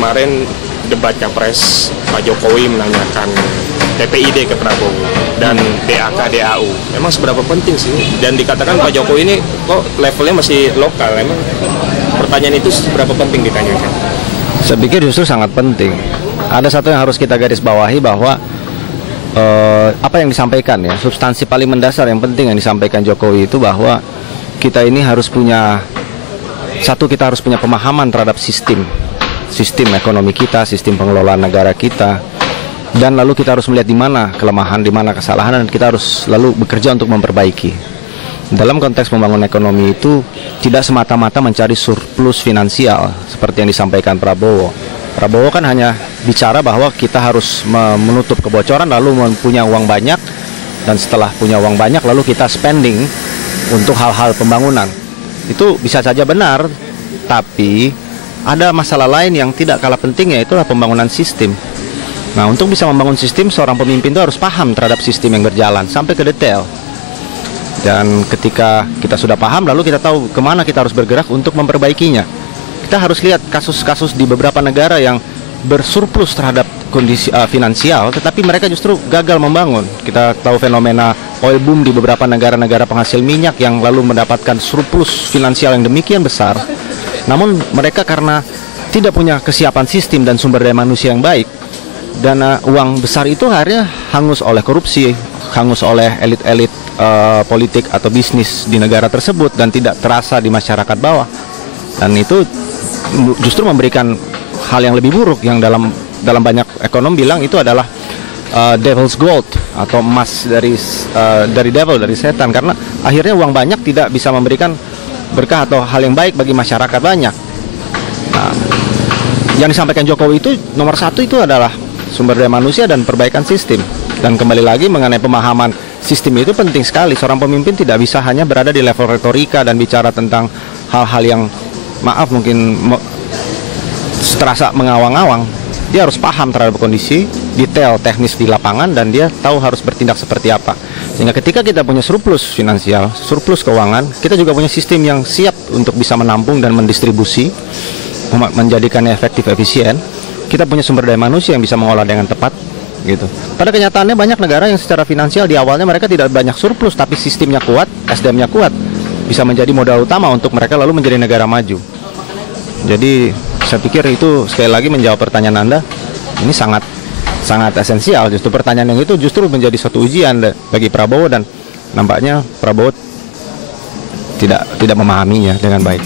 kemarin debat Capres, Pak Jokowi menanyakan TPID ke Prabowo dan DAK DAU. Emang seberapa penting sih? Dan dikatakan Pak Jokowi ini kok levelnya masih lokal. Emang pertanyaan itu seberapa penting ditanyakan? Saya pikir justru sangat penting. Ada satu yang harus kita garis bawahi bahwa apa yang disampaikan ya, substansi paling mendasar yang penting yang disampaikan Jokowi itu bahwa kita ini harus punya kita harus punya pemahaman terhadap sistem ekonomi kita, sistem pengelolaan negara kita, dan lalu kita harus melihat di mana kelemahan, di mana kesalahan, dan kita harus lalu bekerja untuk memperbaiki. Dalam konteks membangun ekonomi itu tidak semata-mata mencari surplus finansial seperti yang disampaikan Prabowo. Prabowo kan hanya bicara bahwa kita harus menutup kebocoran lalu punya uang banyak, dan setelah punya uang banyak lalu kita spending untuk hal-hal pembangunan. Itu bisa saja benar, tapi ada masalah lain yang tidak kalah pentingnya, itulah pembangunan sistem. Nah, untuk bisa membangun sistem, seorang pemimpin itu harus paham terhadap sistem yang berjalan sampai ke detail. Dan ketika kita sudah paham, lalu kita tahu kemana kita harus bergerak untuk memperbaikinya. Kita harus lihat kasus-kasus di beberapa negara yang bersurplus terhadap kondisi finansial, tetapi mereka justru gagal membangun. Kita tahu fenomena oil boom di beberapa negara-negara penghasil minyak yang lalu mendapatkan surplus finansial yang demikian besar. Namun mereka karena tidak punya kesiapan sistem dan sumber daya manusia yang baik, dana uang besar itu akhirnya hangus oleh korupsi, hangus oleh elit-elit politik atau bisnis di negara tersebut, dan tidak terasa di masyarakat bawah. Dan itu justru memberikan hal yang lebih buruk, yang dalam banyak ekonom bilang itu adalah devil's gold, atau emas dari devil, dari setan, karena akhirnya uang banyak tidak bisa memberikan berkah atau hal yang baik bagi masyarakat banyak. Nah, yang disampaikan Jokowi itu nomor satu itu adalah sumber daya manusia dan perbaikan sistem. Dan kembali lagi mengenai pemahaman sistem itu penting sekali. Seorang pemimpin tidak bisa hanya berada di level retorika dan bicara tentang hal-hal yang mungkin terasa mengawang-awang. Dia harus paham terhadap kondisi, detail teknis di lapangan, dan dia tahu harus bertindak seperti apa. Sehingga ketika kita punya surplus finansial, surplus keuangan, kita juga punya sistem yang siap untuk bisa menampung dan mendistribusi, menjadikannya efektif, efisien. Kita punya sumber daya manusia yang bisa mengolah dengan tepat, gitu. Pada kenyataannya banyak negara yang secara finansial di awalnya mereka tidak banyak surplus, tapi sistemnya kuat, SDM-nya kuat, bisa menjadi modal utama untuk mereka lalu menjadi negara maju. Jadi saya pikir itu sekali lagi menjawab pertanyaan Anda, ini sangat esensial. Justru pertanyaan yang itu justru menjadi suatu ujian bagi Prabowo, dan nampaknya Prabowo tidak memahaminya dengan baik.